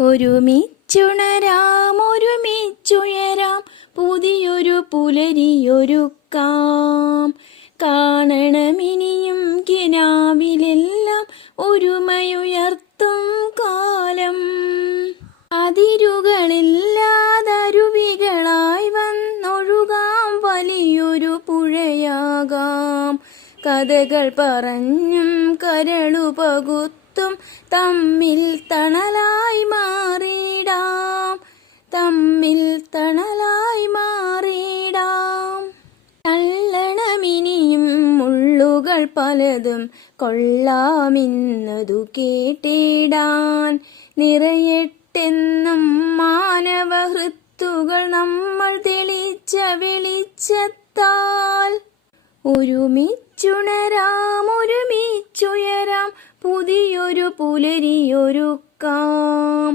ഒരുമിച്ചുണരാം പുതിയൊരു പുലരിയൊരുക്കാം. കാണണമിനിയും കിനാവിലെല്ലാം ഒരുമയുയർത്തും കാലം. അതിരുകളില്ലാതരുവികളായി വന്നൊഴുകാം വലിയൊരു പുഴയാകാം. കഥകൾ പറഞ്ഞും കരളു പകുത്തും തമ്മിൽ തണലായി മാറിടാം. തള്ളണമിനിയും മുള്ളുകൾ പലതും കൊള്ളാമിന്നതു കേട്ടിടാൻ. നിറയട്ടെന്നും മാനവഹൃത്തുകൾ നമ്മൾ തെളിച്ച വെളിച്ചത്താൽ. ഒരുമിച്ചുണരാം പുതിയൊരു പുലരിയൊരുക്കാം.